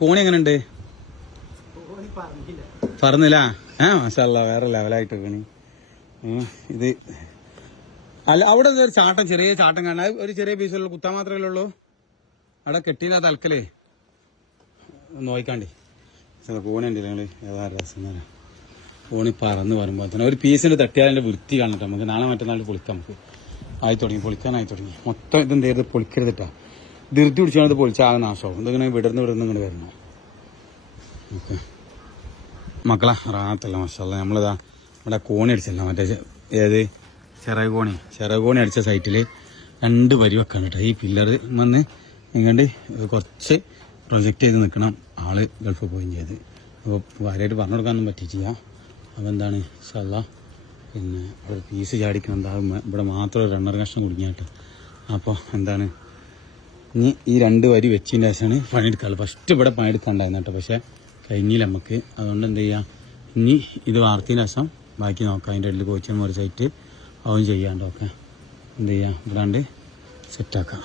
കോണി എങ്ങനെയുണ്ട് പറഞ്ഞില്ല. ആ മാഷല്ല വേറെ ലെവലായിട്ട് കോണി. ഇത്. അല്ല അവിടെ ഒരു ചാട്ടം ചെറിയ ചാട്ടം കാണാൻ ഒരു ചെറിയ പീസുള്ള കുത്താൻ മാത്രമേ ഉള്ളൂ. അവിടെ കെട്ടിന തൽക്കലേ. നോയിക്കാണ്ടി. കോണി ഉണ്ടല്ലോ നിങ്ങൾ ഏതാ രസം തന്നെ. കോണി പറന്ന് വരുമ്പോൾ തന്നെ. ഒരു പീസിന് തട്ടിയാൽ അതിന്റെ വൃത്തി കാണട്ടെ നമുക്ക് നാളെ മറ്റന്നാൾ പൊളിക്കാം നമുക്ക്. ആയി തുടങ്ങി പൊളിക്കാനായി തുടങ്ങി. മൊത്തം ഇതെന്ത് ചെയ്ത് പൊളിക്കരുതിട്ടാ ധൃതി പിടിച്ചാൽ ഇത് പൊളിച്ചാകെ നാശമാവും. ഇതിങ്ങനെ വിടർന്ന് വിടർന്ന് ഇങ്ങനെ വരണം ഓക്കെ. മക്കളെ റാത്തല്ല മഷല്ല നമ്മളിതാ ഇവിടെ കോണി അടിച്ചല്ല. മറ്റേ ഏത്? ചെറിയ കോണി. ചെറിയ കോണി അടിച്ച സൈറ്റിൽ രണ്ട് വരി വെക്കാൻ കേട്ടോ. ഈ പില്ലർ വന്ന് ഇങ്ങോട്ട് കുറച്ച് പ്രൊജക്റ്റ് ചെയ്ത് നിൽക്കണം ആൾ ഗൾഫ് പോയി ചെയ്ത്. അപ്പോൾ കാര്യമായിട്ട് പറഞ്ഞു കൊടുക്കാനൊന്നും പറ്റിയിട്ടില്ല. അപ്പോൾ എന്താണ്? ഷല്ല പിന്നെ അവിടെ പീസ് ചാടിക്കണം എന്താ? ഇവിടെ മാത്രം റണ്ണർ കഷ്ണം കുടുങ്ങിയാട്ടോ അപ്പോൾ എന്താണ്? ഇനി ഈ രണ്ട് വരി വെച്ചതിന്റെ ശേഷമാണ് പണിയെടുക്കാറ് ഫസ്റ്റ് ഇവിടെ പണിയെടുക്കാണ്ടായിരുന്നു കേട്ടോ. പക്ഷേ കഴിഞ്ഞില്ല നമുക്ക്. അതുകൊണ്ട് എന്ത് ചെയ്യുക ഇനി ഇത് വാർത്തതിന് ശേഷം ബാക്കി നോക്കാം. അതിന്റെ ഇടയിൽ കോച്ചിന് മറിച്ചായിട്ട് അതും ചെയ്യാണ്ടോ ഓക്കെ എന്ത് ചെയ്യാം? ഇവിടാണ്ട് സെറ്റാക്കാം